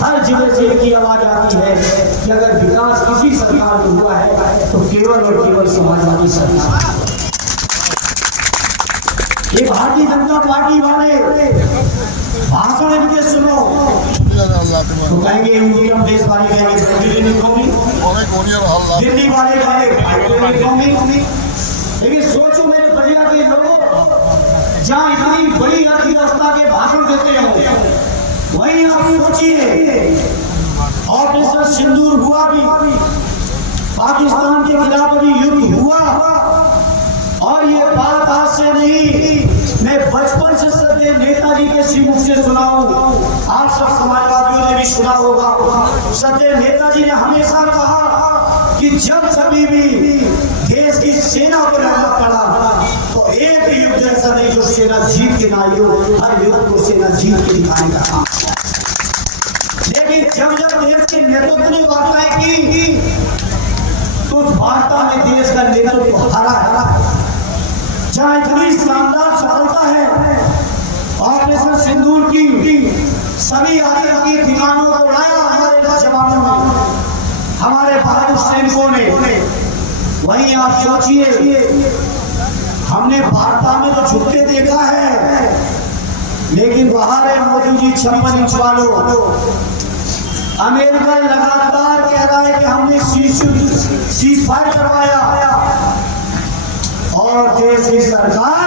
हर जिले से एक ही आवाज आती है कि अगर विकास किसी सरकार में हुआ है तो केवल और केवल समाजवादी सरकार। ये भारतीय जनता पार्टी वाले भाषण इनके सुनो तो कहेंगे इंडियन देश वाले कहेंगे दिल्ली वाले कहेंगे। लेकिन सोचो मेरे बलिया के लोगों, जहाँ इतनी बड़ी अर्थव्यवस्था के भाषण देते हो वहीं आप सोचिए ऑपरेशन सिंदूर हुआ भी, पाकिस्तान के खिलाफ भी युद्ध हुआ, और ये बात आज से नहीं, मैं बचपन से सत्य नेताजी के श्रीमुख से सुना हूं, आप सब समाजवादियों ने भी सुना होगा। सत्य नेताजी ने हमेशा कहा कि जब कभी भी देश की सेना को लड़ना पड़ा तो एक भी युद्ध ऐसा नहीं जो सेना जीत के ना आई हो, हर युद्ध को सेना जीत के दिखाएगा। लेकिन जब जब देश के नेतृत्व ने वार्ताएं की तो उस वार्ता में देश का नेतृत्व हारा। जहाँ इतनी शानदार सफलता है ऑपरेशन सिंदूर की, सभी आतंकी ठिकानों को उड़ाया हमारे जवानों ने, हमारे बहादुर सैनिकों ने। वहीं आप सोचिए हमने वार्ता में तो झुकते देखा है, लेकिन बाहर है मोदी जी 56 इंच वालों। अमेरिका लगातार कह रहा है कि हमने सीज फायर करवाया और देश की सरकार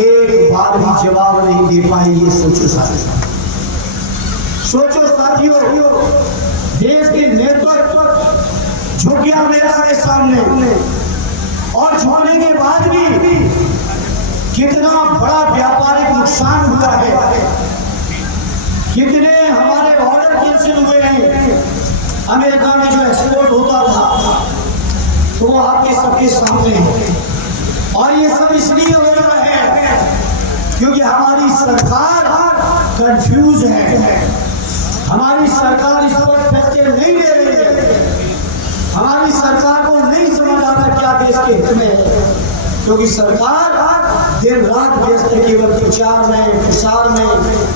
एक बार भी जवाब नहीं दे पाई। ये सोचो साथियों, देश के नेतृत्व झुक गया मेरा के सामने, और झुकने के बाद भी कितना बड़ा व्यापारिक नुकसान हुआ है, कितने हमारे ऑर्डर कैंसिल हुए हैं। अमेरिका में जो एक्सपोर्ट होता था तो वो आपके सबके सामने है, और ये सब इसलिए हो रहा है क्योंकि हमारी सरकार कंफ्यूज है, हमारी सरकार इस पर फैसले नहीं ले रही है, हमारी सरकार को नहीं समझ आ रहा क्या देश के हित में है, क्योंकि सरकार दिन रात व्यस्त है केवल प्रचार में, प्रसार में,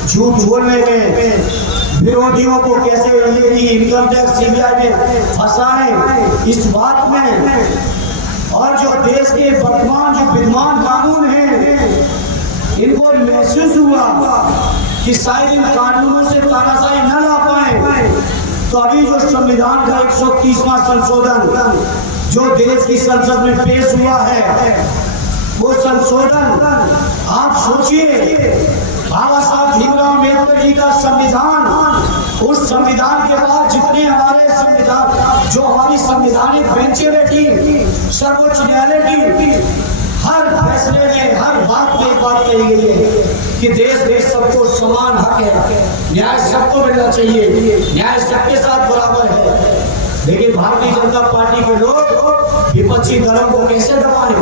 झूठ बोलने में, विरोधियों को कैसे इनकम टैक्स सीबीआई में फंसाएं इस बात में। और जो देश के वर्तमान जो विद्यमान कानून हैं, इनको महसूस हुआ कि शायद इन कानूनों से तानाशाही न ला पाए, तो अभी जो संविधान का 130वां संशोधन जो देश की संसद में पेश हुआ है, वो संशोधन आप सोचिए, बाबा साहब भीमराव अम्बेडकर जी का संविधान, उस संविधान के बाद जितने हमारे संविधान जो हमारी संवैधानिक बेंचें बैठी, सर्वोच्च न्यायालय की हर फैसले में हर बात में बात कही गई है कि देश सबको समान हक है, न्याय सबको मिलना चाहिए, न्याय सबके साथ बराबर है। लेकिन भारतीय जनता पार्टी के लोग विपक्षी दलों को कैसे दबाएं,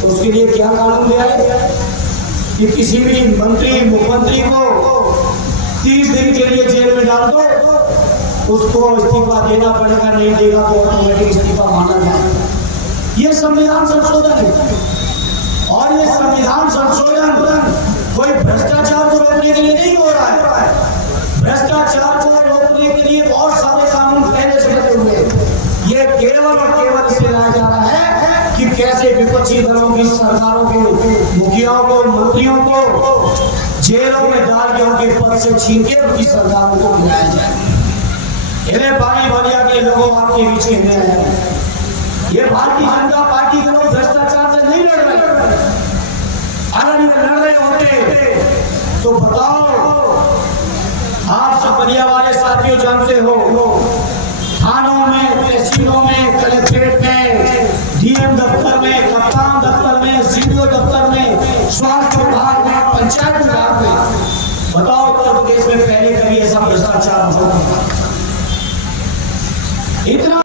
तो उसके लिए क्या कानून ले आए कि किसी भी मंत्री मुख्यमंत्री को 30 दिन के लिए जेल में डाल दो, उसको इस्तीफा देना पड़ेगा, नहीं देगा तो ऑटोमेटिक इस्तीफा माना जाएगा। ये संविधान संशोधन है, और ये संविधान संशोधन कोई भ्रष्टाचार को रोकने के लिए नहीं हो रहा है। भ्रष्टाचार को रोकने के लिए बहुत सारे कानून पहले से बने हुए, ये केवल और केवल इसे लाया जा रहा है कि कैसे विपक्षी दलों की सरकारों के मुखियाओं को, मंत्रियों को जेलों में डाल के उनके पद से छीन के उनकी सरकारों को गिराया जाए। इन्हें बागी बलिया के लोगों आपके बीच में ये भारतीय जनता पार्टी के लोग भ्रष्टाचार से नहीं लड़ रहे। अगर लड़ रहे होते तो बताओ, आप सब बलिया वाले साथियों जानते हो, थानों में, तहसीलों में, कलेक्ट्रेट में, डीएम दफ्तर में, कप्तान दफ्तर में, सीडीओ दफ्तर में, स्वास्थ्य विभाग में, पंचायत विभाग में, बताओ उत्तर प्रदेश में पहले कभी ऐसा भ्रष्टाचार होगा? इतना